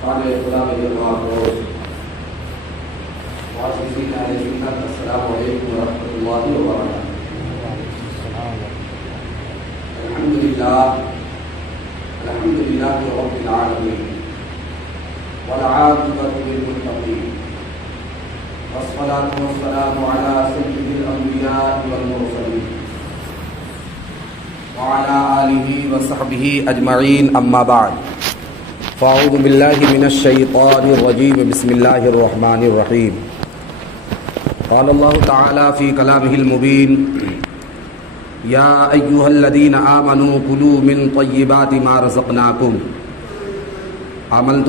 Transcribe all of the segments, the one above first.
قال خدا میرے اللہ کو واسطین علیکم السلام علیکم ورحمۃ اللہ وبرکاتہ۔ الحمدللہ رب العالمین والعاقبۃ للمتقین والصلاة والسلام علی سید الانبیاء والمرسلین وعلى آلہ وصحبہ اجمعین، اما بعد فاعوذ باللہ من الشیطان الرجیم، بسم اللہ الرحمن الرحیم۔ قال اللہ تعالی فی کلامہ المبین، یا ایہا الذین آمنوا کلوا من طیبات ما رزقناکم۔ آمنت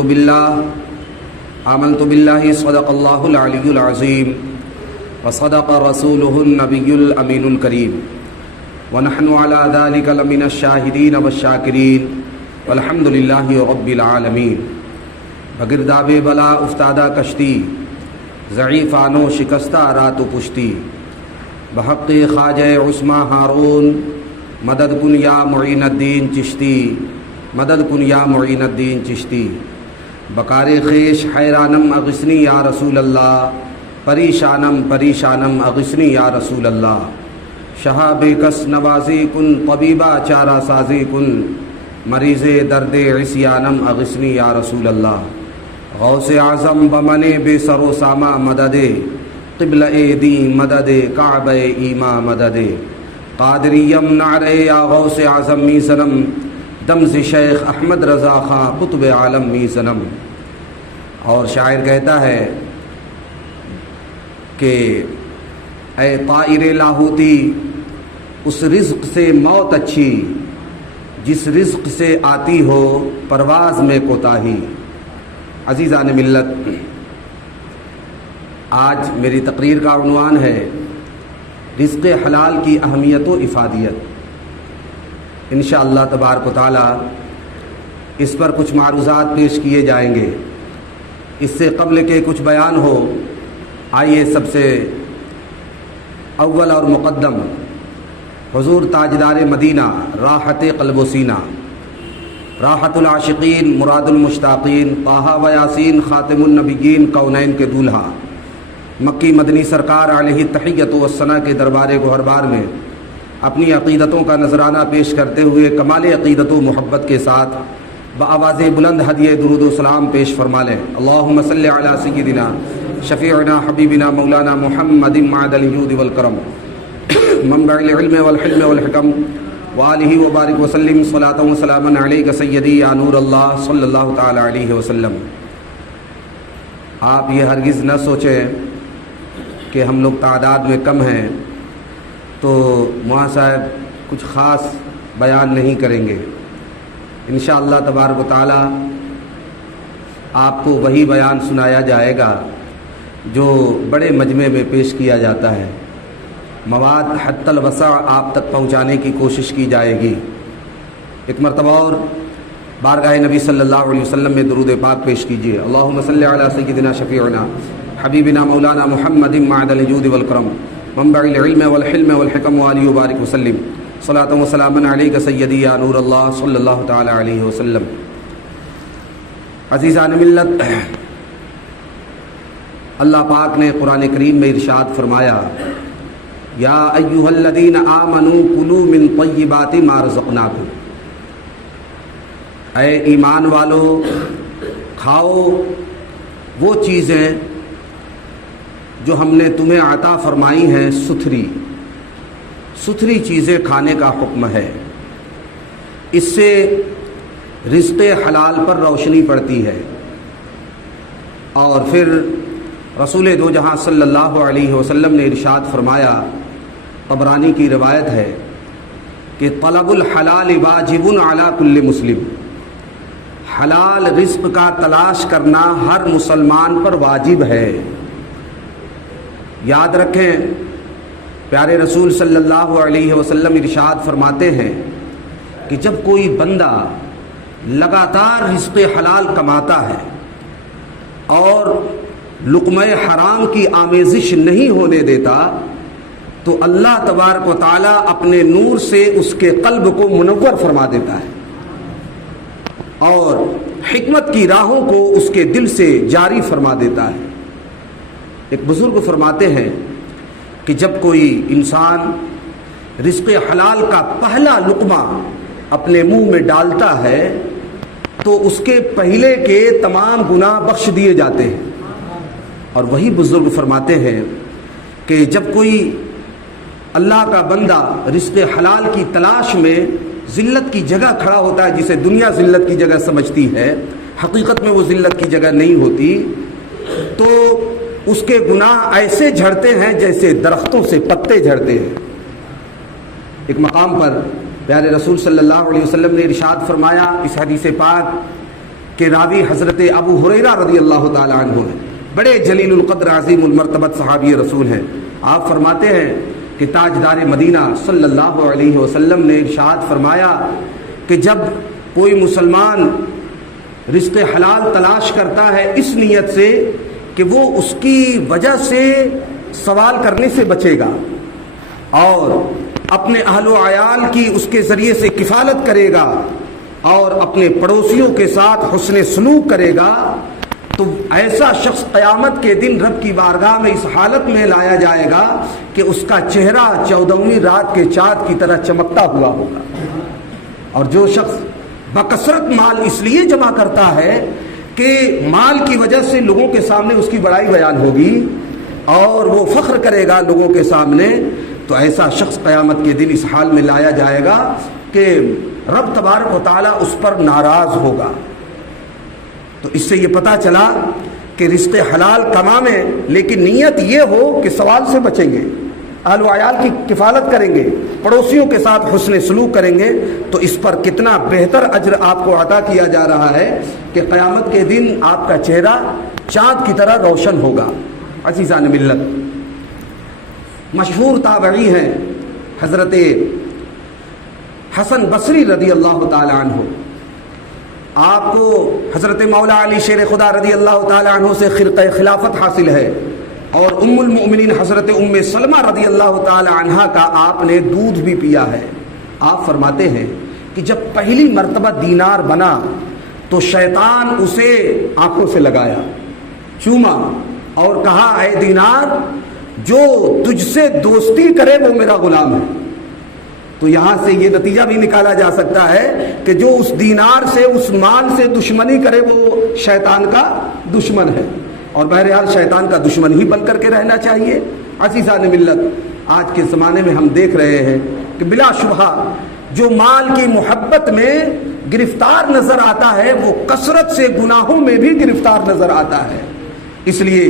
باللہ صدق اللہ العلی العظیم وصدق رسولہ النبی الامین الکریم، ونحن على ذلك لمن الشاہدین والشاکرین، والحمد للہ رب العالمین۔ بگرداب بلا افتادہ کشتی، ضعیفان و شکستہ رات و پشتی، بحق خواجہ عثمان ہارون، مدد کن یا معین الدین چشتی، مدد کن یا معین الدین چشتی۔ بکار خیش حیرانم اغثنی یا رسول اللہ، پریشانم پریشانم اغثنی یا رسول اللہ۔ شہاب کس نوازی کن، طبیبہ چارہ سازی کن، مریض درد عصیانم اغثنی یا رسول اللہ۔ غوث اعظم بمن بے سر و سامہ مدد، قبلہ دین مدد، کعبہ ایما مدد۔ قادریم نعرے یا غوث اعظم می زنم، دمز شیخ احمد رضا خاں قطب عالم می زنم۔ اور شاعر کہتا ہے کہ اے طائر لاہوتی، اس رزق سے موت اچھی جس رزق سے آتی ہو پرواز میں کوتاہی۔ عزیزان ملت، آج میری تقریر کا عنوان ہے رزق حلال کی اہمیت و افادیت۔ انشاءاللہ تبارک و تعالی اس پر کچھ معروضات پیش کیے جائیں گے۔ اس سے قبل کہ کچھ بیان ہو، آئیے سب سے اول اور مقدم حضور تاجدار مدینہ، راحت قلب و سینہ، راحت العاشقین، مراد المشتاقین، طٰہٰ و یاسین، خاتم النبیین، کونین کے دولہا، مکی مدنی سرکار علیہ تحیت و ثنا کے دربار گوہربار میں اپنی عقیدتوں کا نذرانہ پیش کرتے ہوئے کمال عقیدت و محبت کے ساتھ بآواز بلند ہدیہ درود و سلام پیش فرما لیں۔ اللہم صلی علی سیدنا شفیعنا حبیبنا مولانا محمد معدن الجود والکرم، منبع العلم والحلم والحکم، وآلہ وبارک وسلم، صلاۃ و سلام علیک سیدی یا نور اللہ صلی اللہ تعالی علیہ وسلم۔ آپ یہ ہرگز نہ سوچیں کہ ہم لوگ تعداد میں کم ہیں تو مولانا صاحب کچھ خاص بیان نہیں کریں گے۔ انشاءاللہ تبارک و تعالی آپ کو وہی بیان سنایا جائے گا جو بڑے مجمع میں پیش کیا جاتا ہے۔ مواد حتی الوسع آپ تک پہنچانے کی کوشش کی جائے گی۔ ایک مرتبہ اور بارگاہ نبی صلی اللہ علیہ وسلم میں درود پاک پیش کیجیے۔ اللہم صلی علی سیدنا شفیعنا حبیبنا مولانا محمد معدن الجود والکرم، منبع العلم والحلم والحکم، وآلہ وبارک وسلم، صلاۃ و سلام علیک سیدی یا نور اللہ صلی اللہ تعالی علیہ وسلم۔ عزیزان ملت، اللہ پاک نے قرآن کریم میں ارشاد فرمایا، یا ایہا الذین آمنوا کلوا من طیبات ما رزقناکم۔ اے ایمان والو، کھاؤ وہ چیزیں جو ہم نے تمہیں عطا فرمائی ہیں، ستھری ستھری چیزیں کھانے کا حکم ہے۔ اس سے رزق حلال پر روشنی پڑتی ہے۔ اور پھر رسول دو جہاں صلی اللہ علیہ وسلم نے ارشاد فرمایا، طبرانی کی روایت ہے کہ طلب الحلال واجب علی کل مسلم، حلال رزق کا تلاش کرنا ہر مسلمان پر واجب ہے۔ یاد رکھیں، پیارے رسول صلی اللہ علیہ وسلم ارشاد فرماتے ہیں کہ جب کوئی بندہ لگاتار رزق حلال کماتا ہے اور لقمہ حرام کی آمیزش نہیں ہونے دیتا تو اللہ تبارک و تعالیٰ اپنے نور سے اس کے قلب کو منور فرما دیتا ہے اور حکمت کی راہوں کو اس کے دل سے جاری فرما دیتا ہے۔ ایک بزرگ فرماتے ہیں کہ جب کوئی انسان رزق حلال کا پہلا لقمہ اپنے منہ میں ڈالتا ہے تو اس کے پہلے کے تمام گناہ بخش دیے جاتے ہیں۔ اور وہی بزرگ فرماتے ہیں کہ جب کوئی اللہ کا بندہ رزق حلال کی تلاش میں ذلت کی جگہ کھڑا ہوتا ہے، جسے دنیا ذلت کی جگہ سمجھتی ہے، حقیقت میں وہ ذلت کی جگہ نہیں ہوتی، تو اس کے گناہ ایسے جھڑتے ہیں جیسے درختوں سے پتے جھڑتے ہیں۔ ایک مقام پر پیارے رسول صلی اللہ علیہ وسلم نے ارشاد فرمایا اس حدیث پاک کہ راوی حضرت ابو ہریرہ رضی اللہ تعالی عنہ ہیں، بڑے جلیل القدر عظیم المرتبت صحابی رسول ہیں۔ آپ فرماتے ہیں کہ تاجدار مدینہ صلی اللہ علیہ وسلم نے ارشاد فرمایا کہ جب کوئی مسلمان رزق حلال تلاش کرتا ہے اس نیت سے کہ وہ اس کی وجہ سے سوال کرنے سے بچے گا اور اپنے اہل و عیال کی اس کے ذریعے سے کفالت کرے گا اور اپنے پڑوسیوں کے ساتھ حسن سلوک کرے گا، تو ایسا شخص قیامت کے دن رب کی بارگاہ میں اس حالت میں لایا جائے گا کہ اس کا چہرہ 14ویں رات کے چاند کی طرح چمکتا ہوا ہوگا۔ اور جو شخص بکثرت مال اس لیے جمع کرتا ہے کہ مال کی وجہ سے لوگوں کے سامنے اس کی بڑائی بیان ہوگی اور وہ فخر کرے گا لوگوں کے سامنے، تو ایسا شخص قیامت کے دن اس حال میں لایا جائے گا کہ رب تبارک و تعالیٰ اس پر ناراض ہوگا۔ تو اس سے یہ پتہ چلا کہ رزق حلال کمائیں لیکن نیت یہ ہو کہ سوال سے بچیں گے، اہل و عیال کی کفالت کریں گے، پڑوسیوں کے ساتھ حسن سلوک کریں گے، تو اس پر کتنا بہتر اجر آپ کو عطا کیا جا رہا ہے کہ قیامت کے دن آپ کا چہرہ چاند کی طرح روشن ہوگا۔ عزیزان ملت، مشہور تابعی ہیں حضرت حسن بصری رضی اللہ تعالی عنہ۔ آپ کو حضرت مولا علی شیر خدا رضی اللہ تعالی عنہ سے خرقہ خلافت حاصل ہے اور ام المؤمنین حضرت ام سلمہ رضی اللہ تعالی عنہ کا آپ نے دودھ بھی پیا ہے۔ آپ فرماتے ہیں کہ جب پہلی مرتبہ دینار بنا تو شیطان اسے آنکھوں سے لگایا، چوما اور کہا اے دینار، جو تجھ سے دوستی کرے وہ میرا غلام ہے۔ تو یہاں سے یہ نتیجہ بھی نکالا جا سکتا ہے کہ جو اس دینار سے اس مال سے دشمنی کرے وہ شیطان کا دشمن ہے، اور بہرحال شیطان کا دشمن ہی بن کر کے رہنا چاہیے۔ عزیزان ملت، آج کے زمانے میں ہم دیکھ رہے ہیں کہ بلا شبہ جو مال کی محبت میں گرفتار نظر آتا ہے وہ کثرت سے گناہوں میں بھی گرفتار نظر آتا ہے۔ اس لیے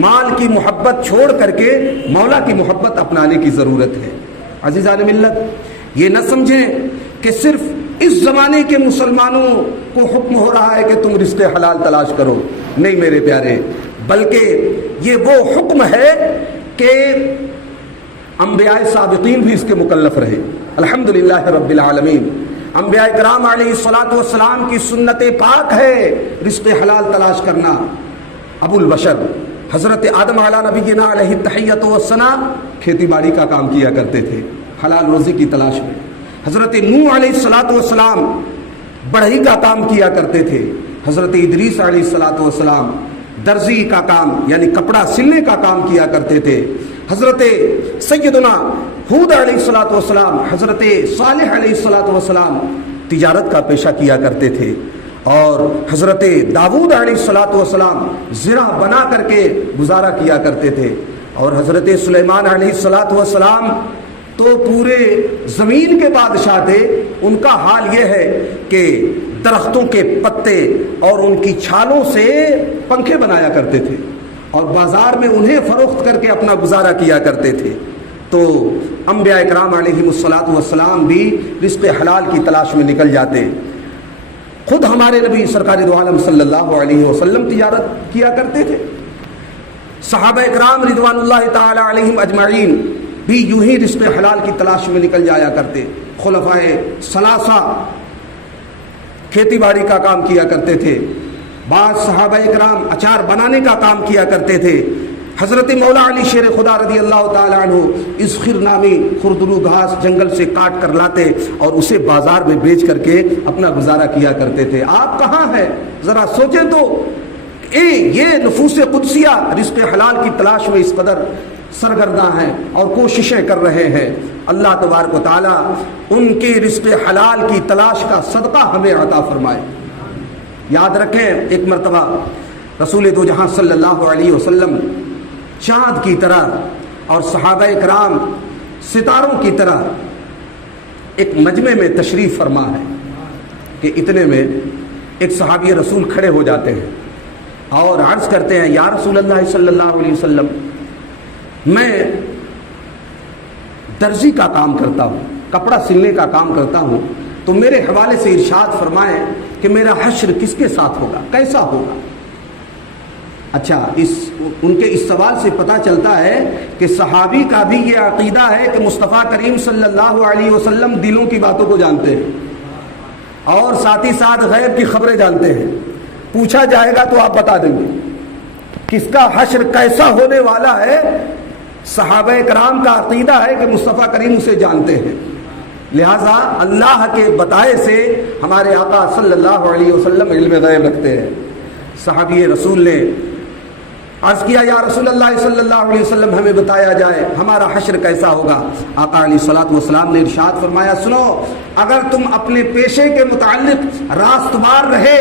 مال کی محبت چھوڑ کر کے مولا کی محبت اپنانے کی ضرورت ہے۔ عزیزان ملت، یہ نہ سمجھیں کہ صرف اس زمانے کے مسلمانوں کو حکم ہو رہا ہے کہ تم رزق حلال تلاش کرو، نہیں میرے پیارے، بلکہ یہ وہ حکم ہے کہ انبیاء سابقین بھی اس کے مکلف رہے۔ الحمدللہ رب العالمین، انبیاء کرام علیہ الصلاۃ والسلام کی سنت پاک ہے رزق حلال تلاش کرنا۔ ابو البشر حضرت آدم علیہ نبینا علیہ التحیۃ والثناء کھیتی باڑی کا کام کیا کرتے تھے حلال روزی کی تلاش میں۔ حضرت نوح علیہ الصلاۃ والسلام بڑھئی کا کام کیا کرتے تھے۔ حضرت ادریس علیہ الصلاۃ والسلام درزی کا کام یعنی کپڑا سلنے کا کام کیا کرتے تھے۔ حضرت سیدنا ہود علیہ الصلاۃ والسلام، حضرت صالح علیہ الصلاۃ والسلام تجارت کا پیشہ کیا کرتے تھے، اور حضرت داؤد علیہ الصلاۃ والسلام زرع بنا کر کے گزارا کیا کرتے تھے، اور حضرت سلیمان علیہ الصلاۃ والسلام تو پورے زمین کے بادشاہ تھے۔ ان کا حال یہ ہے کہ درختوں کے پتے اور ان کی چھالوں سے پنکھے بنایا کرتے تھے اور بازار میں انہیں فروخت کر کے اپنا گزارا کیا کرتے تھے۔ تو انبیاء کرام علیہ الصلاۃ والسلام بھی رزق حلال کی تلاش میں نکل جاتے۔ خود ہمارے نبی سرکار دو عالم صلی اللہ علیہ وسلم تجارت کیا کرتے تھے، صحابہ کرام رضوان اللہ تعالی علیہم اجمعین بھی یوں ہی رزق حلال کی تلاش میں نکل جایا کرتے۔ خلفائے ثلاثہ کھیتی باڑی کا کام کیا کرتے تھے، بعض صحابہ کرام اچار بنانے کا کام کیا کرتے تھے، حضرت مولا علی شیر خدا رضی اللہ تعالیٰ عنہ اس خر نامی خردلو گھاس جنگل سے کاٹ کر لاتے اور اسے بازار میں بیچ کر کے اپنا گزارا کیا کرتے تھے. آپ کہاں ہیں؟ ذرا سوچیں تو. یہ نفوس قدسیہ رزق حلال کی تلاش میں اس قدر سرگرداں ہیں اور کوششیں کر رہے ہیں. اللہ تبارک و تعالیٰ ان کے رزق حلال کی تلاش کا صدقہ ہمیں عطا فرمائے. یاد رکھیں ایک مرتبہ رسول دو جہاں صلی اللہ علیہ وسلم چاند کی طرح اور صحابہ کرام ستاروں کی طرح ایک مجمع میں تشریف فرما ہے کہ اتنے میں ایک صحابی رسول کھڑے ہو جاتے ہیں اور عرض کرتے ہیں یا رسول اللہ صلی اللہ علیہ وسلم میں درزی کا کام کرتا ہوں, کپڑا سلنے کا کام کرتا ہوں, تو میرے حوالے سے ارشاد فرمائیں کہ میرا حشر کس کے ساتھ ہوگا, کیسا ہوگا. اچھا ان کے اس سوال سے پتہ چلتا ہے کہ صحابی کا بھی یہ عقیدہ ہے کہ مصطفیٰ کریم صلی اللہ علیہ وسلم دلوں کی باتوں کو جانتے ہیں اور ساتھ ہی ساتھ غیب کی خبریں جانتے ہیں. پوچھا جائے گا تو آپ بتا دیں گے کس کا حشر کیسا ہونے والا ہے. صحابہ کرام کا عقیدہ ہے کہ مصطفیٰ کریم اسے جانتے ہیں, لہٰذا اللہ کے بتائے سے ہمارے آقا صلی اللہ علیہ وسلم علم غیب رکھتے ہیں. صحابی رسول نے عرض کیا یا رسول اللہ صلی اللہ علیہ وسلم ہمیں بتایا جائے ہمارا حشر کیسا ہوگا. آقا علیہ الصلوۃ والسلام نے ارشاد فرمایا سنو, اگر تم اپنے پیشے کے متعلق راستبار رہے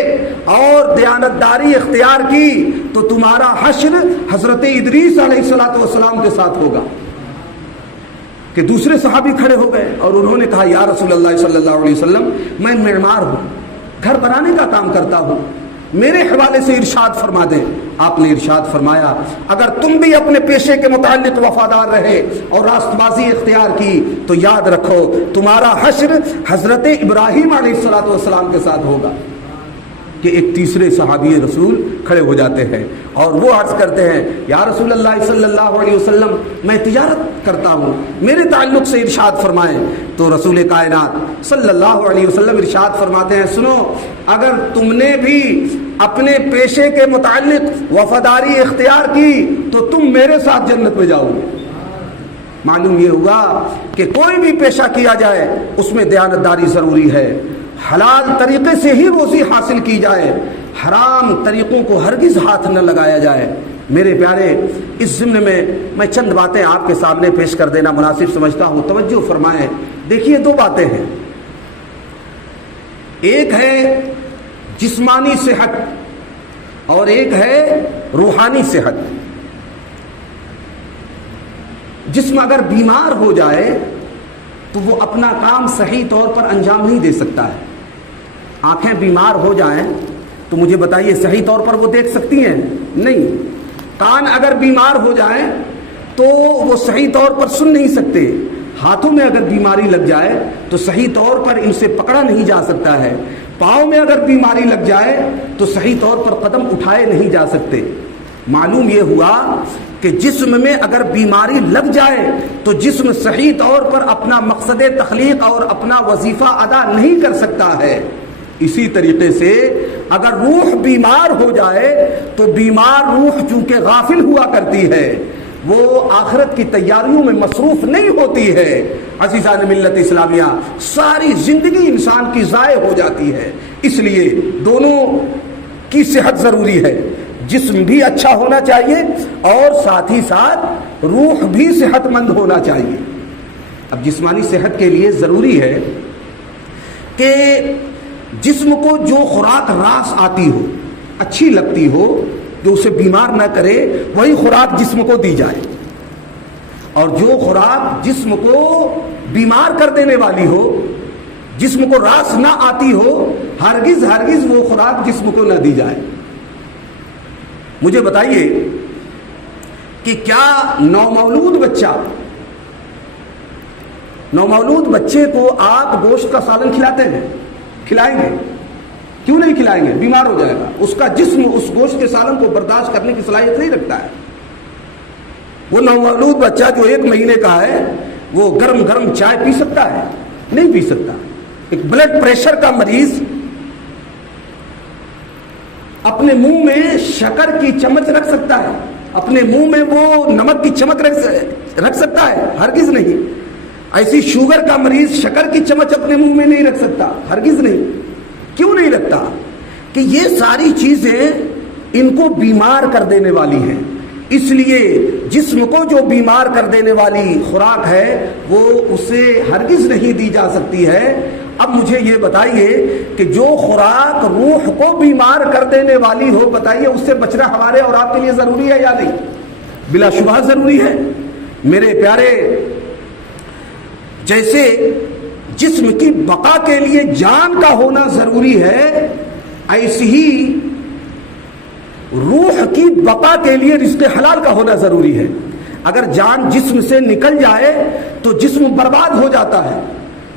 اور دیانتداری اختیار کی تو تمہارا حشر حضرت ادریس علیہ الصلوۃ والسلام کے ساتھ ہوگا. کہ دوسرے صحابی کھڑے ہو گئے اور انہوں نے کہا یا رسول اللہ صلی اللہ علیہ وسلم میں معمار ہوں, گھر بنانے کا کام کرتا ہوں, میرے حوالے سے ارشاد فرما دیں. آپ نے ارشاد فرمایا اگر تم بھی اپنے پیشے کے متعلق وفادار رہے اور راست بازی اختیار کی تو یاد رکھو تمہارا حشر حضرت ابراہیم علیہ الصلوۃ والسلام کے ساتھ ہوگا. کہ ایک تیسرے صحابی رسول کھڑے ہو جاتے ہیں اور وہ عرض کرتے ہیں یا رسول اللہ صلی اللہ علیہ وسلم میں تجارت کرتا ہوں, میرے تعلق سے ارشاد فرمائیں. تو رسول کائنات صلی اللہ علیہ وسلم ارشاد فرماتے ہیں سنو, اگر تم نے بھی اپنے پیشے کے متعلق وفاداری اختیار کی تو تم میرے ساتھ جنت میں جاؤ گے. معلوم یہ ہوا کہ کوئی بھی پیشہ کیا جائے اس میں دیانتداری ضروری ہے, حلال طریقے سے ہی روزی حاصل کی جائے, حرام طریقوں کو ہرگز ہاتھ نہ لگایا جائے. میرے پیارے اس ضمن میں چند باتیں آپ کے سامنے پیش کر دینا مناسب سمجھتا ہوں, توجہ فرمائیں. دیکھیے دو باتیں ہیں, ایک ہے جسمانی صحت اور ایک ہے روحانی صحت. جسم اگر بیمار ہو جائے تو وہ اپنا کام صحیح طور پر انجام نہیں دے سکتا ہے. آنکھیں بیمار ہو جائیں تو مجھے بتائیے صحیح طور پر وہ دیکھ سکتی ہیں؟ نہیں. کان اگر بیمار ہو جائیں تو وہ صحیح طور پر سن نہیں سکتے. ہاتھوں میں اگر بیماری لگ جائے تو صحیح طور پر ان سے پکڑا نہیں جا سکتا ہے. پاؤں میں اگر بیماری لگ جائے تو صحیح طور پر قدم اٹھائے نہیں جا سکتے. معلوم یہ ہوا کہ جسم میں اگر بیماری لگ جائے تو جسم صحیح طور پر اپنا مقصد تخلیق اور اپنا وظیفہ ادا نہیں کر سکتا ہے. اسی طریقے سے اگر روح بیمار ہو جائے تو بیمار روح چونکہ غافل ہوا کرتی ہے, وہ آخرت کی تیاریوں میں مصروف نہیں ہوتی ہے. عزیزان ملت اسلامیہ, ساری زندگی انسان کی ضائع ہو جاتی ہے. اس لیے دونوں کی صحت ضروری ہے. جسم بھی اچھا ہونا چاہیے اور ساتھ ہی ساتھ روح بھی صحت مند ہونا چاہیے. اب جسمانی صحت کے لیے ضروری ہے کہ جسم کو جو خوراک راس آتی ہو, اچھی لگتی ہو, جو اسے بیمار نہ کرے وہی خوراک جسم کو دی جائے, اور جو خوراک جسم کو بیمار کر دینے والی ہو, جسم کو راس نہ آتی ہو, ہرگز وہ خوراک جسم کو نہ دی جائے. مجھے بتائیے کہ کیا نومولود بچے کو آپ گوشت کا سالن کھلاتے ہیں؟ کھلائیں گے؟ کیوں نہیں کھلائیں گے؟ بیمار ہو جائے گا. اس کا جسم اس گوشت کے سالن کو برداشت کرنے کی صلاحیت نہیں رکھتا ہے. وہ نومولود بچہ جو 1 مہینے کا ہے وہ گرم چائے پی سکتا ہے؟ نہیں پی سکتا. ایک بلڈ پریشر کا مریض اپنے منہ میں شکر کی چمچ رکھ سکتا ہے؟ اپنے منہ میں وہ نمک کی چمک رکھ سکتا ہے؟ ہرگز نہیں. ایسی شوگر کا مریض شکر کی چمچ اپنے منہ میں نہیں رکھ سکتا، ہرگز نہیں. کیوں نہیں رکھتا؟ کہ یہ ساری چیزیں ان کو بیمار کر دینے والی ہیں. اس لیے جسم کو جو بیمار کر دینے والی خوراک ہے وہ اسے ہرگز نہیں دی جا سکتی ہے. اب مجھے یہ بتائیے کہ جو خوراک روح کو بیمار کر دینے والی ہو، بتائیے اس سے بچنا ہمارے اور آپ کے لیے ضروری ہے یا نہیں؟ بلا شبہ ضروری ہے. میرے پیارے، جیسے جسم کی بقا کے لیے جان کا ہونا ضروری ہے، ایسی ہی روح کی بقا کے لیے رزق حلال کا ہونا ضروری ہے. اگر جان جسم سے نکل جائے تو جسم برباد ہو جاتا ہے،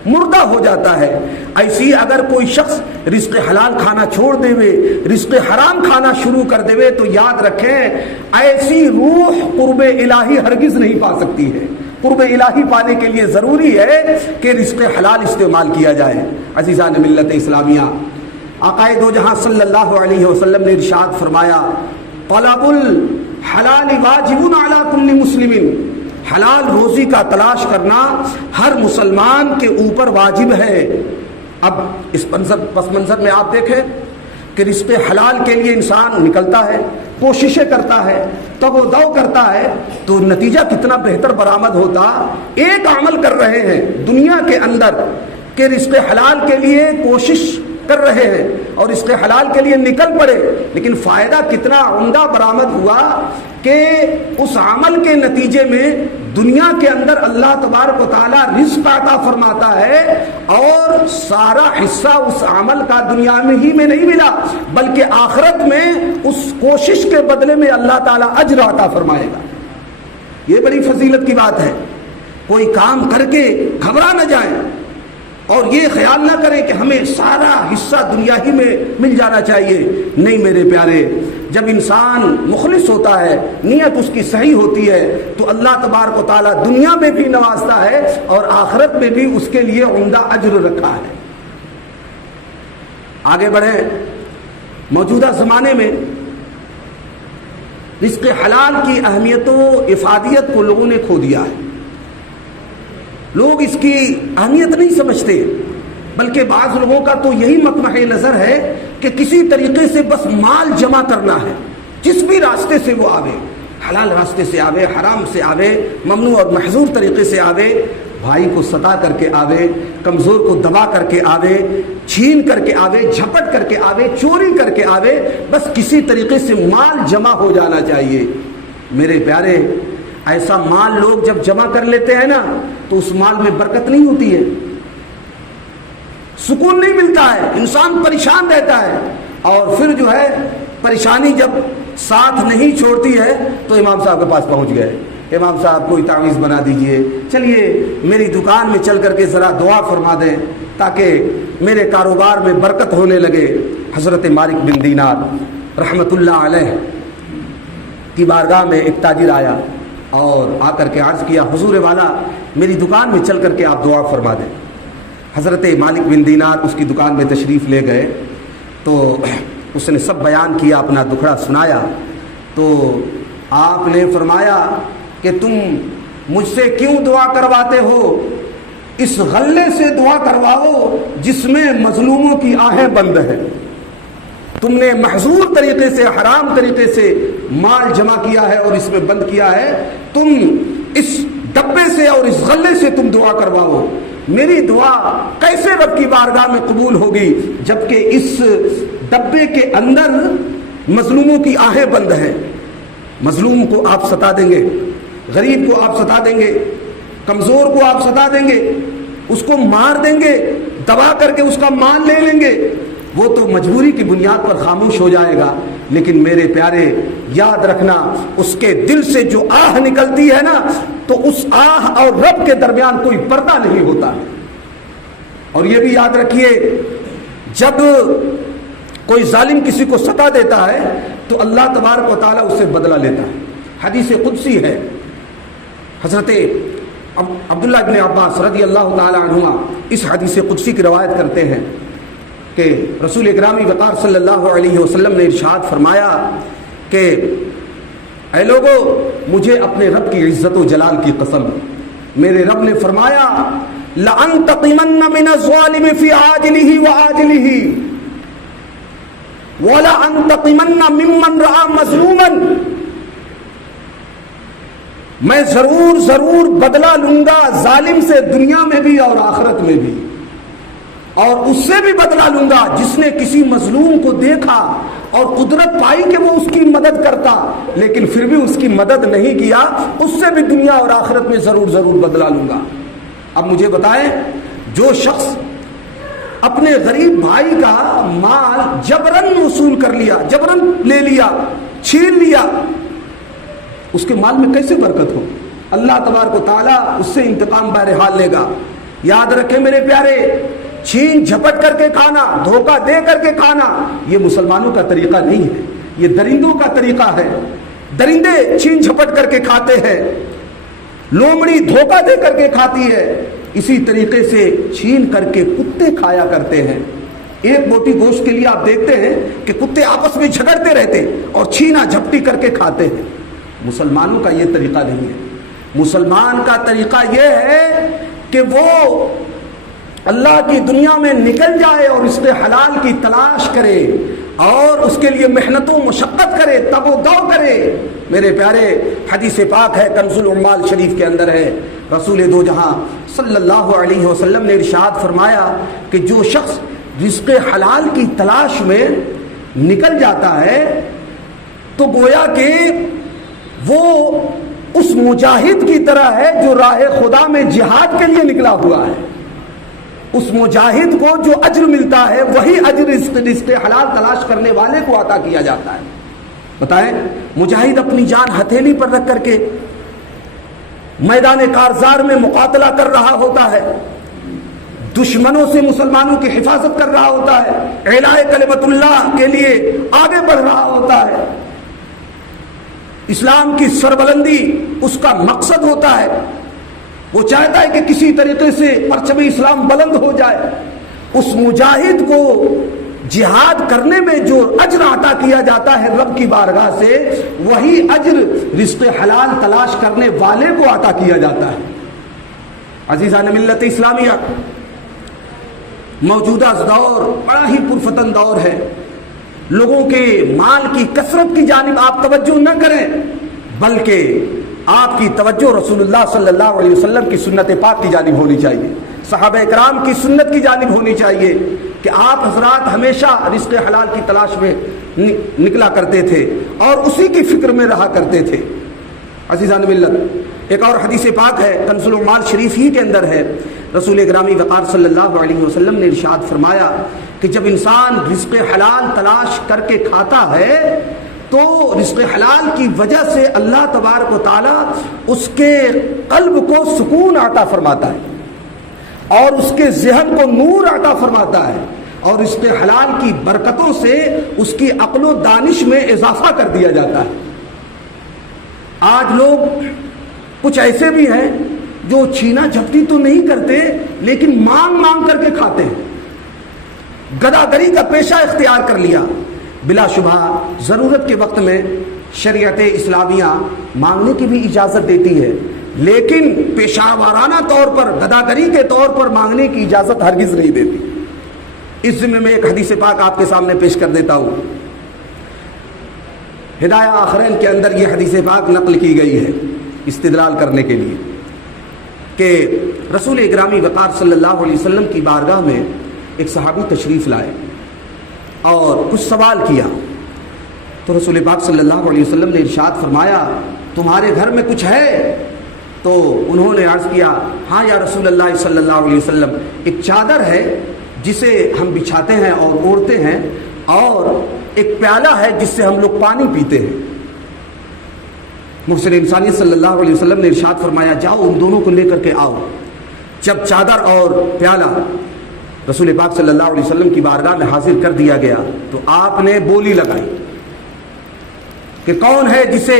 مردہ ہو جاتا ہے. ایسی اگر کوئی شخص رزق حلال کھانا چھوڑ دے وے، رزق حرام کھانا شروع کر دے وے، تو یاد رکھیں ایسی روح قرب الہی ہرگز نہیں پا سکتی ہے. قرب الہی پانے کے لیے ضروری ہے کہ رزق حلال استعمال کیا جائے. عزیزان ملت اسلامیہ، آقائے دو جہاں صلی اللہ علیہ وسلم نے ارشاد فرمایا، طلب الحلال واجب علی کل مسلم. حلال روزی کا تلاش کرنا ہر مسلمان کے اوپر واجب ہے. اب اس پس منظر میں آپ دیکھیں کہ رزق حلال کے لیے انسان نکلتا ہے، کوششیں کرتا ہے، تب و دو کرتا ہے، تو نتیجہ کتنا بہتر برآمد ہوتا. ایک عمل کر رہے ہیں دنیا کے اندر کہ رزق حلال کے لیے کوشش کر رہے ہیں اور اس کے حلال کے لیے نکل پڑے، لیکن فائدہ کتنا عمدہ برآمد ہوا کہ اس عمل کے نتیجے میں دنیا کے اندر اللہ تبارک و تعالیٰ رزق عطا فرماتا ہے، اور سارا حصہ اس عمل کا دنیا میں ہی میں نہیں ملا بلکہ آخرت میں اس کوشش کے بدلے میں اللہ تعالیٰ اجر عطا فرمائے گا. یہ بڑی فضیلت کی بات ہے. کوئی کام کر کے گھبرا نہ جائیں اور یہ خیال نہ کریں کہ ہمیں سارا حصہ دنیا ہی میں مل جانا چاہیے. نہیں میرے پیارے، جب انسان مخلص ہوتا ہے، نیت اس کی صحیح ہوتی ہے، تو اللہ تبارک و تعالیٰ دنیا میں بھی نوازتا ہے اور آخرت میں بھی اس کے لیے عمدہ اجر رکھا ہے. آگے بڑھیں. موجودہ زمانے میں رزق حلال کی اہمیت و افادیت کو لوگوں نے کھو دیا ہے. لوگ اس کی اہمیت نہیں سمجھتے، بلکہ بعض لوگوں کا تو یہی مطمع نظر ہے کہ کسی طریقے سے بس مال جمع کرنا ہے، جس بھی راستے سے وہ آوے، حلال راستے سے آوے، حرام سے آوے، ممنوع اور محظور طریقے سے آوے، بھائی کو ستا کر کے آوے، کمزور کو دبا کر کے آوے، چھین کر کے آوے، جھپٹ کر کے آوے، چوری کر کے آوے، بس کسی طریقے سے مال جمع ہو جانا چاہیے. میرے پیارے، ایسا مال لوگ جب جمع کر لیتے ہیں نا تو اس مال میں برکت نہیں ہوتی ہے، سکون نہیں ملتا ہے، انسان پریشان رہتا ہے، اور پھر جو ہے پریشانی جب ساتھ نہیں چھوڑتی ہے تو امام صاحب کے پاس پہنچ گئے، امام صاحب کوئی تعویذ بنا دیجئے، چلیے میری دکان میں چل کر کے ذرا دعا فرما دیں تاکہ میرے کاروبار میں برکت ہونے لگے. حضرت مالک بن دینار رحمت اللہ علیہ کی بارگاہ میں ایک تاجر آیا اور آ کر کے عرض کیا، حضور والا میری دکان میں چل کر کے آپ دعا فرما دیں. حضرت مالک بن دینار اس کی دکان میں تشریف لے گئے تو اس نے سب بیان کیا، اپنا دکھڑا سنایا. تو آپ نے فرمایا کہ تم مجھ سے کیوں دعا کرواتے ہو؟ اس غلے سے دعا کرواؤ جس میں مظلوموں کی آہیں بند ہے. تم نے محظور طریقے سے، حرام طریقے سے مال جمع کیا ہے اور اس میں بند کیا ہے، تم اس ڈبے سے اور اس غلے سے تم دعا کرواؤ. میری دعا کیسے رب کی بارگاہ میں قبول ہوگی جبکہ اس ڈبے کے اندر مظلوموں کی آہیں بند ہیں. مظلوم کو آپ ستا دیں گے، غریب کو آپ ستا دیں گے، کمزور کو آپ ستا دیں گے، اس کو مار دیں گے، دبا کر کے اس کا مال لے لیں گے، وہ تو مجبوری کی بنیاد پر خاموش ہو جائے گا. لیکن میرے پیارے یاد رکھنا، اس کے دل سے جو آہ نکلتی ہے نا، تو اس آہ اور رب کے درمیان کوئی پردہ نہیں ہوتا. اور یہ بھی یاد رکھیے، جب کوئی ظالم کسی کو ستا دیتا ہے تو اللہ تبارک و تعالیٰ اس سے بدلہ لیتا ہے. حدیث قدسی ہے، حضرت عبداللہ بن عباس رضی اللہ تعالیٰ عنہما اس حدیث قدسی کی روایت کرتے ہیں کہ رسول اکرامی وقار صلی اللہ علیہ وسلم نے ارشاد فرمایا کہ اے لوگو مجھے اپنے رب کی عزت و جلال کی قسم، میرے رب نے فرمایا لَأَنْتَقِمَنَّ مِنَ الظَّالِمِ فِي عَاجِلِهِ وَآجِلِهِ وَلَأَنْتَقِمَنَّ مِمَّنْ رَأَى مَظْلُومًا، میں ضرور بدلہ لوں گا ظالم سے، دنیا میں بھی اور آخرت میں بھی، اور اس سے بھی بدلہ لوں گا جس نے کسی مظلوم کو دیکھا اور قدرت پائی کہ وہ اس کی مدد کرتا لیکن پھر بھی اس کی مدد نہیں کیا، اس سے بھی دنیا اور آخرت میں ضرور بدلہ لوں گا۔ اب مجھے بتائیں، جو شخص اپنے غریب بھائی کا مال جبرن وصول کر لیا، جبرن لے لیا، چھین لیا، اس کے مال میں کیسے برکت ہو؟ اللہ تبارک و تعالیٰ اس سے انتقام بہرحال لے گا۔ یاد رکھیں میرے پیارے، چھین جھپٹ کر کے کھانا، دھوکہ دے کر کے کھانا، یہ مسلمانوں کا طریقہ نہیں ہے، یہ درندوں کا طریقہ ہے۔ درندے چھین جھپٹ کر کے کھاتے ہیں، لومڑی دھوکہ دے کر کے کھاتی ہے، اسی طریقے سے چھین کر کے کتے کھایا کرتے ہیں۔ ایک بوٹی گوشت کے لیے آپ دیکھتے ہیں کہ کتے آپس میں جھگڑتے رہتے اور چھینا جھپٹی کر کے کھاتے ہیں۔ مسلمانوں کا یہ طریقہ نہیں ہے۔ مسلمان کا طریقہ یہ ہے کہ وہ اللہ کی دنیا میں نکل جائے اور اس کے حلال کی تلاش کرے اور اس کے لیے محنت و مشقت کرے، تب و دو کرے۔ میرے پیارے، حدیث پاک ہے کنز العمال شریف کے اندر ہے، رسول دو جہاں صلی اللہ علیہ وسلم نے ارشاد فرمایا کہ جو شخص رزق حلال کی تلاش میں نکل جاتا ہے تو گویا کہ وہ اس مجاہد کی طرح ہے جو راہ خدا میں جہاد کے لیے نکلا ہوا ہے۔ اس مجاہد کو جو اجر ملتا ہے وہی اجر رزق حلال تلاش کرنے والے کو عطا کیا جاتا ہے۔ بتائیں، مجاہد اپنی جان ہتھیلی پر رکھ کر کے میدان کارزار میں مقاتلہ کر رہا ہوتا ہے، دشمنوں سے مسلمانوں کی حفاظت کر رہا ہوتا ہے، اعلاء کلمت اللہ کے لیے آگے بڑھ رہا ہوتا ہے، اسلام کی سربلندی اس کا مقصد ہوتا ہے، وہ چاہتا ہے کہ کسی طریقے سے پرچم اسلام بلند ہو جائے۔ اس مجاہد کو جہاد کرنے میں جو اجر عطا کیا جاتا ہے رب کی بارگاہ سے، وہی اجر رزق حلال تلاش کرنے والے کو عطا کیا جاتا ہے۔ عزیزان ملت اسلامیہ، موجودہ دور بڑا ہی پرفتن دور ہے۔ لوگوں کے مال کی کثرت کی جانب آپ توجہ نہ کریں، بلکہ آپ کی توجہ رسول اللہ صلی اللہ علیہ وسلم کی سنت پاک کی جانب ہونی چاہیے، صحابہ اکرام کی سنت کی جانب ہونی چاہیے کہ آپ حضرات ہمیشہ رزق حلال کی تلاش میں نکلا کرتے تھے اور اسی کی فکر میں رہا کرتے تھے۔ عزیزان ملت، ایک اور حدیث پاک ہے کنز العمال شریف ہی کے اندر ہے، رسول گرامی وقار صلی اللہ علیہ وسلم نے ارشاد فرمایا کہ جب انسان رزق حلال تلاش کر کے کھاتا ہے تو رزق حلال کی وجہ سے اللہ تبارک و تعالی اس کے قلب کو سکون عطا فرماتا ہے اور اس کے ذہن کو نور عطا فرماتا ہے، اور رزق حلال کی برکتوں سے اس کی عقل و دانش میں اضافہ کر دیا جاتا ہے۔ آج لوگ کچھ ایسے بھی ہیں جو چھینا جھپٹی تو نہیں کرتے لیکن مانگ کر کے کھاتے ہیں، گداگری کا پیشہ اختیار کر لیا۔ بلا شبہ ضرورت کے وقت میں شریعت اسلامیہ مانگنے کی بھی اجازت دیتی ہے، لیکن پیشہ وارانہ طور پر، گداگری کے طور پر مانگنے کی اجازت ہرگز نہیں دیتی۔ اس ضمن میں ایک حدیث پاک آپ کے سامنے پیش کر دیتا ہوں۔ ہدایہ آخرین کے اندر یہ حدیث پاک نقل کی گئی ہے استدلال کرنے کے لیے کہ رسول اکرامی وقار صلی اللہ علیہ وسلم کی بارگاہ میں ایک صحابی تشریف لائے اور کچھ سوال کیا، تو رسول پاک صلی اللہ علیہ وسلم نے ارشاد فرمایا تمہارے گھر میں کچھ ہے؟ تو انہوں نے عرض کیا ہاں یا رسول اللہ صلی اللہ علیہ وسلم، ایک چادر ہے جسے ہم بچھاتے ہیں اور اوڑھتے ہیں، اور ایک پیالہ ہے جس سے ہم لوگ پانی پیتے ہیں۔ محسن انسانی صلی اللہ علیہ وسلم نے ارشاد فرمایا جاؤ ان دونوں کو لے کر کے آؤ۔ جب چادر اور پیالہ رسول پاک صلی اللہ علیہ وسلم کی بارگاہ میں حاضر کر دیا گیا تو آپ نے بولی لگائی کہ کون ہے جسے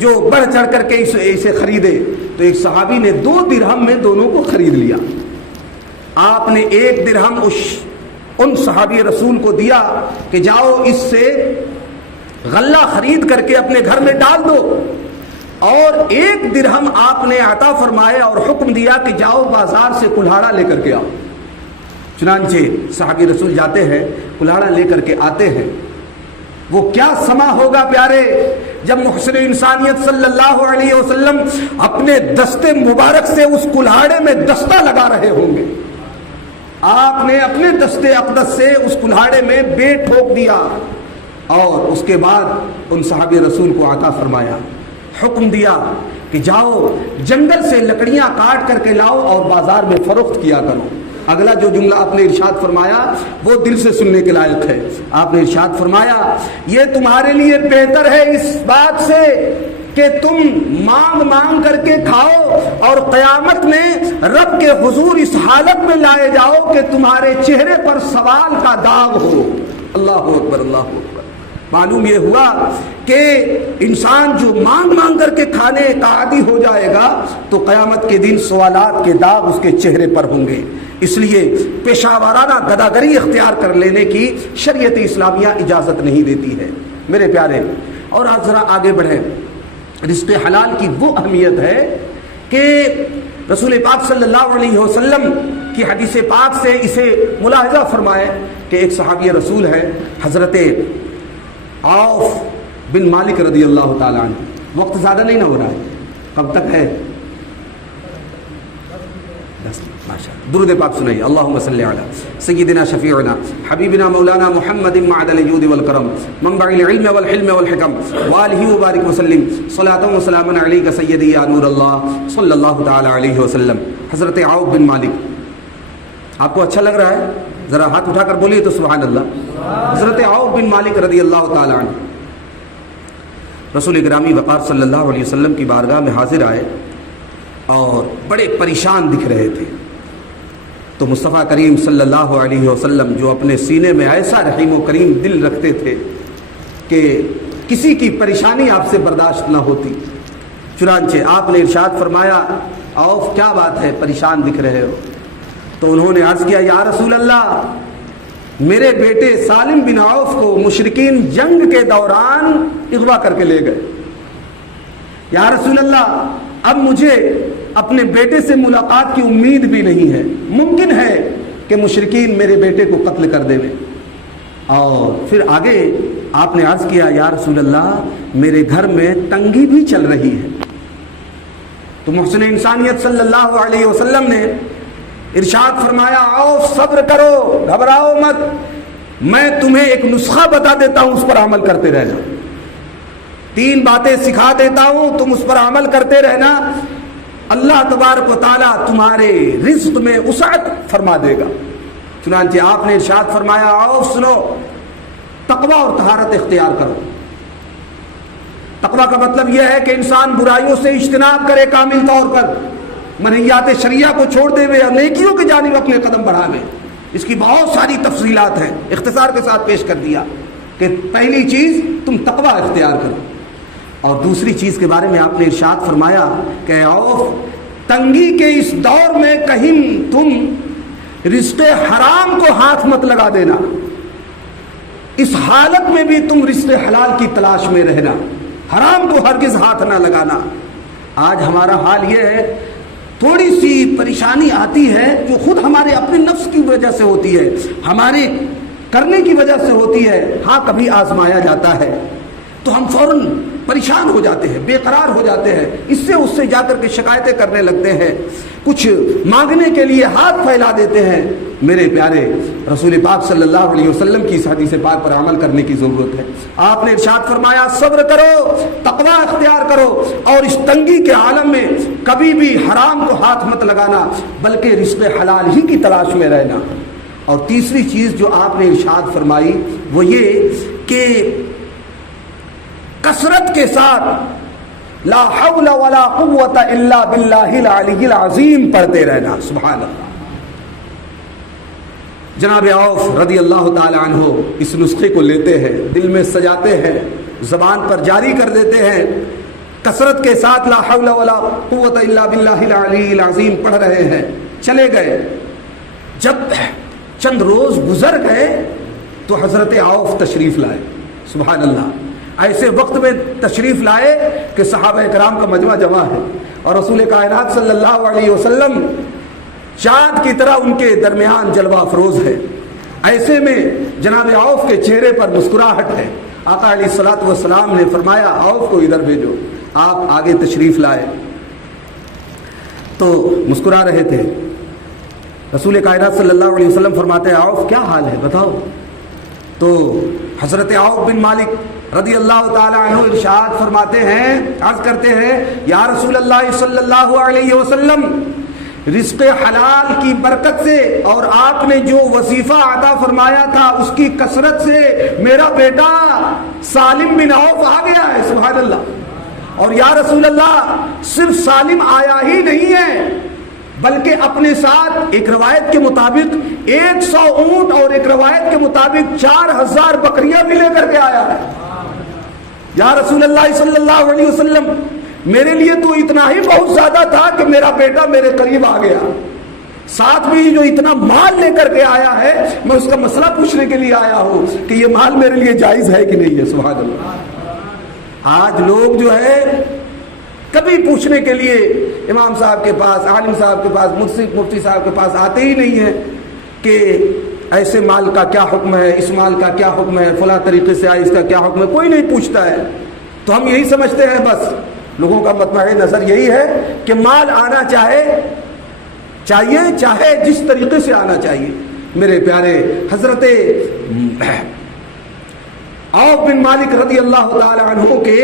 جو بڑھ چڑھ کر کے اسے خریدے؟ تو ایک صحابی نے 2 درہم میں دونوں کو خرید لیا۔ آپ نے 1 درہم ان صحابی رسول کو دیا کہ جاؤ اس سے غلہ خرید کر کے اپنے گھر میں ڈال دو، اور 1 درہم آپ نے عطا فرمایا اور حکم دیا کہ جاؤ بازار سے کلہاڑا لے کر کے آؤ۔ چنانچہ صحابی رسول جاتے ہیں، کلہاڑا لے کر کے آتے ہیں۔ وہ کیا سما ہوگا پیارے، جب محسن انسانیت صلی اللہ علیہ وسلم اپنے دستے مبارک سے اس کلہاڑے میں دستہ لگا رہے ہوں گے۔ آپ نے اپنے دستے اقدس سے اس کلہاڑے میں بے ٹھوک دیا، اور اس کے بعد ان صحابی رسول کو عطا فرمایا، حکم دیا کہ جاؤ جنگل سے لکڑیاں کاٹ کر کے لاؤ اور بازار میں فروخت کیا کرو۔ اگلا جو جملہ آپ نے ارشاد فرمایا وہ دل سے سننے کے لائق ہے۔ آپ نے ارشاد فرمایا یہ تمہارے لیے بہتر ہے اس بات سے کہ تم مانگ مانگ کر کے کھاؤ اور قیامت میں رب کے حضور اس حالت میں لائے جاؤ کہ تمہارے چہرے پر سوال کا داغ ہو۔ اللہ اکبر، اللہ اکبر۔ معلوم یہ ہوا کہ انسان جو مانگ مانگ کر کے کھانے کا عادی ہو جائے گا تو قیامت کے دن سوالات کے داغ اس کے چہرے پر ہوں گے۔ اس لیے پیشہ وارانہ گداگری اختیار کر لینے کی شریعت اسلامیہ اجازت نہیں دیتی ہے میرے پیارے۔ اور آج ذرا آگے بڑھیں، رزق حلال کی وہ اہمیت ہے کہ رسول پاک صلی اللہ علیہ وسلم کی حدیث پاک سے اسے ملاحظہ فرمائے کہ ایک صحابی رسول ہے حضرت عوف بن مالک رضی اللہ تعالیٰ عنہ۔ وقت زیادہ نہیں نہ ہو رہا ہے، کب تک ہے؟ درود پاک سنائیے۔ اللہم صلی علی سیدنا شفیعنا حبیبنا مولانا محمد معدن الجود والکرم منبع العلم والحلم والحکم والہ وبارک وسلم صلاۃ و سلام علیک سیدی یا نور اللہ صلی اللہ تعالی علیہ وسلم۔ حضرت عوف بن مالک، آپ کو اچھا لگ رہا ہے؟ ذرا ہاتھ اٹھا کر بولیے تو سبحان اللہ۔ حضرت عوف بن مالک رضی اللہ تعالی عنہ رسول گرامی وقار صلی اللہ علیہ وسلم کی بارگاہ میں حاضر آئے اور بڑے پریشان دکھ رہے تھے۔ تو مصطفیٰ کریم صلی اللہ علیہ وسلم جو اپنے سینے میں ایسا رحیم و کریم دل رکھتے تھے کہ کسی کی پریشانی آپ سے برداشت نہ ہوتی، چنانچہ آپ نے ارشاد فرمایا عوف کیا بات ہے پریشان دکھ رہے ہو؟ تو انہوں نے عرض کیا یا رسول اللہ میرے بیٹے سالم بن عوف کو مشرکین جنگ کے دوران اغوا کر کے لے گئے۔ یا رسول اللہ اب مجھے اپنے بیٹے سے ملاقات کی امید بھی نہیں ہے، ممکن ہے کہ مشرکین میرے بیٹے کو قتل کر دیں۔ اور پھر آگے آپ نے عرض کیا یا رسول اللہ میرے گھر میں تنگی بھی چل رہی ہے۔ تو محسن انسانیت صلی اللہ علیہ وسلم نے ارشاد فرمایا عوف صبر کرو، گھبراؤ مت، میں تمہیں ایک نسخہ بتا دیتا ہوں، اس پر عمل کرتے رہنا۔ 3 باتیں سکھا دیتا ہوں، تم اس پر عمل کرتے رہنا، اللہ تبارک و تعالیٰ تمہارے رزق میں وسعت فرما دے گا۔ چنانچہ آپ نے ارشاد فرمایا عوف سنو، تقوی اور طہارت اختیار کرو۔ تقوی کا مطلب یہ ہے کہ انسان برائیوں سے اجتناب کرے کامل طور پر، منہیات شریعہ کو چھوڑ دے اور نیکیوں کی جانب اپنے قدم بڑھاوے۔ اس کی بہت ساری تفصیلات ہیں، اختصار کے ساتھ پیش کر دیا کہ پہلی چیز تم تقوی اختیار کرو، اور دوسری چیز کے بارے میں آپ نے ارشاد فرمایا کہ عوف تنگی کے اس دور میں کہیں تم رزق حرام کو ہاتھ مت لگا دینا، اس حالت میں بھی تم رزق حلال کی تلاش میں رہنا، حرام کو ہرگز ہاتھ نہ لگانا۔ آج ہمارا حال یہ ہے، تھوڑی سی پریشانی آتی ہے جو خود ہمارے اپنے نفس کی وجہ سے ہوتی ہے، ہمارے کرنے کی وجہ سے ہوتی ہے، ہاں کبھی آزمایا جاتا ہے تو ہم فوراً پریشان ہو جاتے ہیں، بے قرار ہو جاتے ہیں، اس سے جا کر کے شکایتیں کرنے لگتے ہیں، کچھ مانگنے کے لیے ہاتھ پھیلا دیتے ہیں۔ میرے پیارے رسول پاک صلی اللہ علیہ وسلم کی اس حدیث پاک پر عمل کرنے کی ضرورت ہے۔ آپ نے ارشاد فرمایا صبر کرو، تقوی اختیار کرو، اور اس تنگی کے عالم میں کبھی بھی حرام کو ہاتھ مت لگانا بلکہ رزق حلال ہی کی تلاش میں رہنا۔ اور تیسری چیز جو آپ نے ارشاد فرمائی وہ یہ کہ کثرت کے ساتھ لا حول ولا قوت الا باللہ العلی العظیم پڑھتے رہنا۔ سبحان اللہ۔ جناب عوف رضی اللہ تعالی عنہ اس نسخے کو لیتے ہیں، دل میں سجاتے ہیں، زبان پر جاری کر دیتے ہیں، کثرت کے ساتھ لا حول ولا قوت الا باللہ العلی العظیم پڑھ رہے ہیں، چلے گئے۔ جب چند روز گزر گئے تو حضرت عوف تشریف لائے۔ سبحان اللہ۔ ایسے وقت میں تشریف لائے کہ صحابہ کرام کا مجمع جمع ہے اور رسول کائنات صلی اللہ علیہ وسلم چاند کی طرح ان کے درمیان جلوہ افروز ہے. ایسے میں جناب عوف کے چہرے پر مسکراہٹ ہے. آقا علیہ الصلوۃ والسلام نے فرمایا عوف کو ادھر بھیجو. آپ آگے تشریف لائے تو مسکرا رہے تھے. رسول کائنات صلی اللہ علیہ وسلم فرماتے ہیں عوف کیا حال ہے بتاؤ. تو حضرت عوف بن مالک رضی اللہ تعالی عنہ ارشاد فرماتے ہیں, عرض کرتے ہیں یا رسول اللہ صلی اللہ علیہ وسلم, رزق حلال کی برکت سے اور آپ نے جو وظیفہ عطا فرمایا تھا اس کی کثرت سے میرا بیٹا سالم بن عوف آ گیا ہے. سبحان اللہ. اور یا رسول اللہ صرف سالم آیا ہی نہیں ہے بلکہ اپنے ساتھ ایک روایت کے مطابق 100 اونٹ اور ایک روایت کے مطابق 4000 بکریاں بھی لے کر کے آیا ہے. یا رسول اللہ صلی اللہ علیہ وسلم میرے لیے تو اتنا ہی بہت زیادہ تھا کہ میرا بیٹا میرے قریب آ گیا. ساتھ بھی جو اتنا مال لے کر کے آیا ہے میں اس کا مسئلہ پوچھنے کے لیے آیا ہوں کہ یہ مال میرے لیے جائز ہے کہ نہیں ہے. سبحان اللہ. آج لوگ جو ہے کبھی پوچھنے کے لیے امام صاحب کے پاس, عالم صاحب کے پاس, مفتی صاحب کے پاس آتے ہی نہیں ہیں کہ ایسے مال کا کیا حکم ہے, اس مال کا کیا حکم ہے, فلاں طریقے سے آئے اس کا کیا حکم ہے. کوئی نہیں پوچھتا ہے. تو ہم یہی سمجھتے ہیں بس لوگوں کا مطمع نظر یہی ہے کہ مال آنا چاہیے چاہے جس طریقے سے آنا چاہیے. میرے پیارے حضرت عوف بن مالک رضی اللہ تعالی عنہ کے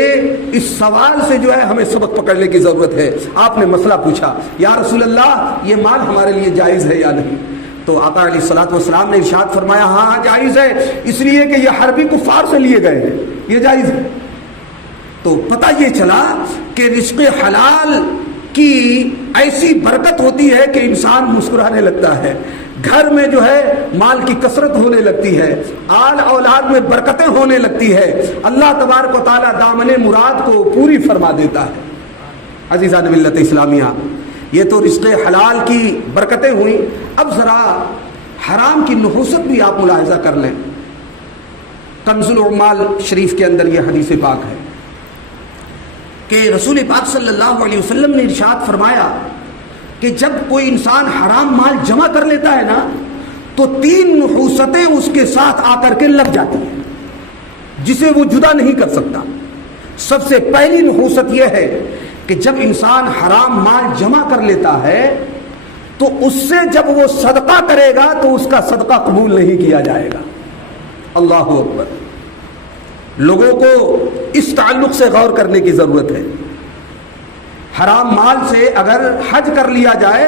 اس سوال سے جو ہے ہمیں سبق پکڑنے کی ضرورت ہے. آپ نے مسئلہ پوچھا یا رسول اللہ یہ مال ہمارے لیے جائز ہے یا نہیں. تو آقا علیہ الصلوۃ والسلام نے ارشاد فرمایا ہاں جائز ہے, اس لیے کہ یہ حربی کفار سے لیے گئے ہیں, یہ جائز ہے. تو پتہ یہ چلا کہ رزق حلال کی ایسی برکت ہوتی ہے کہ انسان مسکرانے لگتا ہے, گھر میں جو ہے مال کی کثرت ہونے لگتی ہے, آل اولاد میں برکتیں ہونے لگتی ہے, اللہ تبارک و تعالی دامن مراد کو پوری فرما دیتا ہے. عزیزان ملت اسلامیہ, یہ تو رزق حلال کی برکتیں ہوئیں. اب ذرا حرام کی نحوست بھی آپ ملاحظہ کر لیں. کنز العمال شریف کے اندر یہ حدیث پاک ہے کہ رسول پاک صلی اللہ علیہ وسلم نے ارشاد فرمایا کہ جب کوئی انسان حرام مال جمع کر لیتا ہے نا تو 3 نحوستیں اس کے ساتھ آ کر کے لگ جاتی ہیں جسے وہ جدا نہیں کر سکتا. سب سے پہلی نحوست یہ ہے کہ جب انسان حرام مال جمع کر لیتا ہے تو اس سے جب وہ صدقہ کرے گا تو اس کا صدقہ قبول نہیں کیا جائے گا. اللہ اکبر. لوگوں کو اس تعلق سے غور کرنے کی ضرورت ہے. حرام مال سے اگر حج کر لیا جائے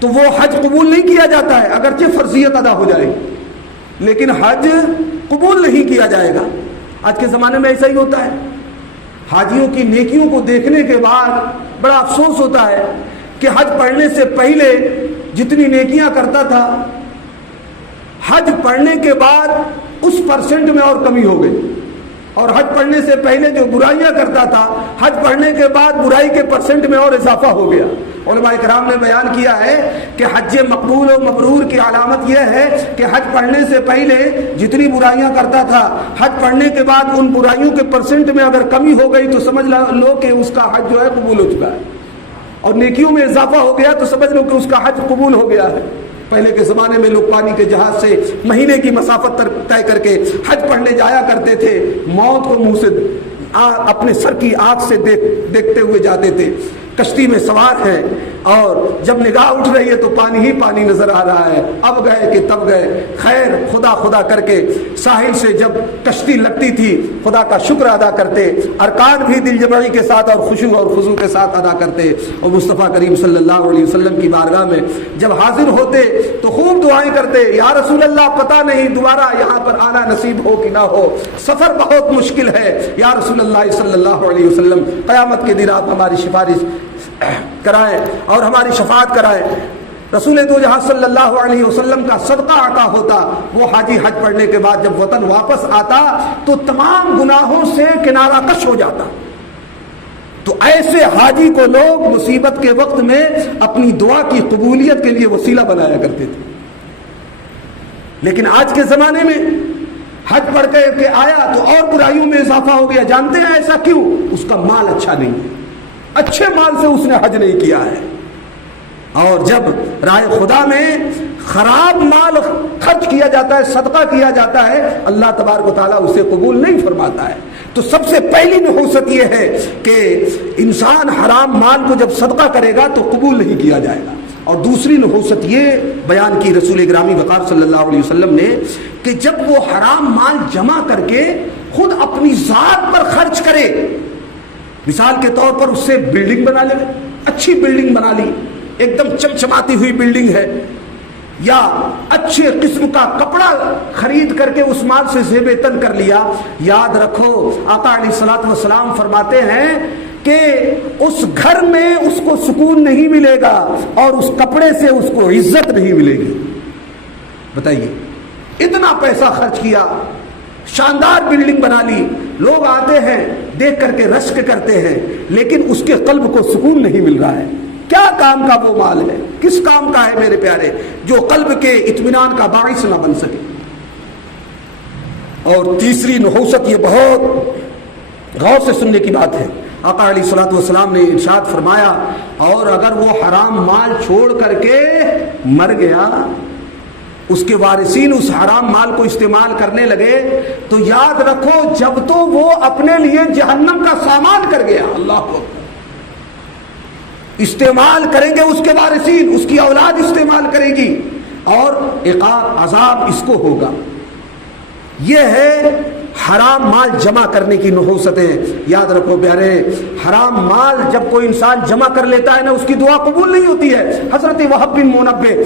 تو وہ حج قبول نہیں کیا جاتا ہے, اگرچہ فرضیت ادا ہو جائے گی لیکن حج قبول نہیں کیا جائے گا. آج کے زمانے میں ایسا ہی ہوتا ہے. حاجیوں کی نیکیوں کو دیکھنے کے بعد بڑا افسوس ہوتا ہے کہ حج پڑھنے سے پہلے جتنی نیکیاں کرتا تھا حج پڑھنے کے بعد اس پرسنٹ میں اور کمی ہو گئی, اور حج پڑھنے سے پہلے جو برائیاں کرتا تھا حج پڑھنے کے بعد برائی کے پرسنٹ میں اور اضافہ ہو گیا. علماء کرام نے بیان کیا ہے کہ حج مقبول و مبرور کی علامت یہ ہے کہ حج پڑھنے سے پہلے جتنی برائیاں کرتا تھا حج پڑھنے کے بعد ان برائیوں کے پرسنٹ میں اگر کمی ہو گئی تو سمجھ لو کہ اس کا حج جو ہے قبول ہو چکا ہے, اور نیکیوں میں اضافہ ہو گیا تو سمجھ لو کہ اس کا حج قبول ہو گیا ہے. پہلے کے زمانے میں لوگ پانی کے جہاز سے مہینے کی مسافت طے کر کے حج پڑھنے جایا کرتے تھے, موت کو منہ سے اپنے سر کی آنکھ سے دیکھتے ہوئے جاتے تھے. کشتی میں سوار ہیں اور جب نگاہ اٹھ رہی ہے تو پانی ہی پانی نظر آ رہا ہے, اب گئے کہ تب گئے. خیر خدا خدا کر کے ساحل سے جب کشتی لگتی تھی خدا کا شکر ادا کرتے, ارکان بھی دل جمعی کے ساتھ اور خشوع اور خضوع کے ساتھ ادا کرتے, اور مصطفیٰ کریم صلی اللہ علیہ وسلم کی بارگاہ میں جب حاضر ہوتے تو خوب دعائیں کرتے, یا رسول اللہ پتہ نہیں دوبارہ یہاں پر آنا نصیب ہو کہ نہ ہو, سفر بہت مشکل ہے, یا رسول اللہ صلی اللہ علیہ وسلم قیامت کے دن آپ ہماری سفارش کرائیں اور ہماری شفاعت کرائیں. رسول دو جہاں صلی اللہ علیہ وسلم کا صدقہ عطا ہوتا. وہ حاجی حج پڑھنے کے بعد جب وطن واپس آتا تو تمام گناہوں سے کنارہ کش ہو جاتا. تو ایسے حاجی کو لوگ مصیبت کے وقت میں اپنی دعا کی قبولیت کے لیے وسیلہ بنایا کرتے تھے. لیکن آج کے زمانے میں حج پڑھ کے آیا تو اور برائیوں میں اضافہ ہو گیا. جانتے ہیں ایسا کیوں؟ اس کا مال اچھا نہیں ہے, اچھے مال سے اس نے حج نہیں کیا ہے. اور جب راہ خدا میں خراب مال خرچ کیا جاتا ہے, صدقہ کیا جاتا ہے, اللہ تبارک و تعالیٰ اسے قبول نہیں فرماتا ہے. تو سب سے پہلی نحوست یہ ہے کہ انسان حرام مال کو جب صدقہ کرے گا تو قبول نہیں کیا جائے گا. اور دوسری نحوست یہ بیان کی رسول گرامی وقار صلی اللہ علیہ وسلم نے کہ جب وہ حرام مال جمع کر کے خود اپنی ذات پر خرچ کرے, مثال کے طور پر اس سے بلڈنگ بنا لے, اچھی بلڈنگ بنا لی, ایک دم چمچماتی ہوئی بلڈنگ ہے, یا اچھے قسم کا کپڑا خرید کر کے اس مال سے زیب تن کر لیا. یاد رکھو آقا علیہ الصلوۃ والسلام فرماتے ہیں کہ اس گھر میں اس کو سکون نہیں ملے گا اور اس کپڑے سے اس کو عزت نہیں ملے گی. بتائیے, اتنا پیسہ خرچ کیا, شاندار بلڈنگ بنا لی, لوگ آتے ہیں دیکھ کر کے رشک کرتے ہیں, لیکن اس کے قلب کو سکون نہیں مل رہا ہے. کیا کام کا وہ مال ہے, کس کام کا ہے میرے پیارے, جو قلب کے اطمینان کا باعث نہ بن سکے. اور تیسری نحوست, یہ بہت غور سے سننے کی بات ہے. آقا علیہ الصلوۃ والسلام نے ارشاد فرمایا, اور اگر وہ حرام مال چھوڑ کر کے مر گیا, اس کے وارثین اس حرام مال کو استعمال کرنے لگے, تو یاد رکھو جب تو وہ اپنے لیے جہنم کا سامان کر گیا, اللہ کو استعمال کریں گے اس کے وارثین, اس کی اولاد استعمال کرے گی, اور عقاب عذاب اس کو ہوگا. یہ ہے حرام مال جمع کرنے کی نحوستیں. یاد رکھو پیارے, حرام مال جب کوئی انسان جمع کر لیتا ہے نا, اس کی دعا قبول نہیں ہوتی ہے. حضرت وہب بن منبہ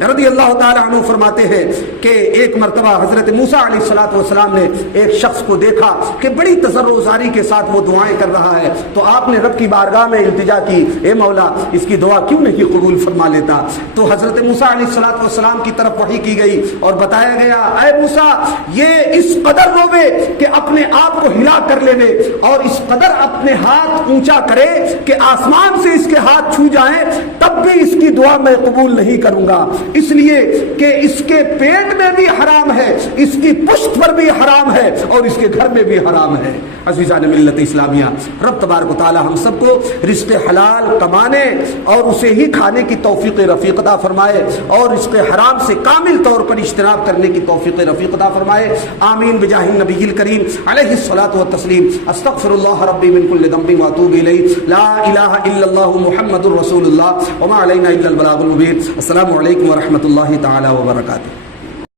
رضی اللہ تعالی عنہ فرماتے ہیں کہ ایک مرتبہ حضرت موسیٰ علیہ الصلوۃ والسلام نے ایک شخص کو دیکھا کہ بڑی تضرع و زاری کے ساتھ وہ دعائیں کر رہا ہے, تو آپ نے رب کی بارگاہ میں التجا کی, اے مولا اس کی دعا کیوں نہیں قبول فرما لیتا. تو حضرت موسیٰ علیہ الصلوۃ والسلام کی طرف وحی کی گئی اور بتایا گیا, اے موسیٰ یہ اس قدر روے کہ اپنے آپ کو ہلا کر لے لے, اور اس قدر اپنے ہاتھ اونچا کرے کہ آسمان سے اس کے ہاتھ چھو جائیں, تب بھی اس کی دعا میں قبول نہیں کروں گا, اس لیے کہ اس کے پیٹ میں بھی حرام ہے, اس کی پشت پر بھی حرام ہے, اور اس کے گھر میں بھی حرام ہے. عزیزان ملت اسلامیہ, رب تبارک و تعالی ہم سب کو رزق حلال کمانے اور اسے ہی کھانے کی توفیق رفیق عطا فرمائے, اور رزق حرام سے کامل طور پر اجتناب کرنے کی توفیق رفیق عطا فرمائے. آمین بجاہ النبی الکریم علیہ الصلاۃ والتسلیم. استغفر اللہ ربی من کل ذنب واتوب الیہ, لا الہ الا اللہ محمد رسول اللہ, وما علینا الا البلاغ المبین. السلام علیکم ورحمۃ اللہ تعالی وبرکاتہ.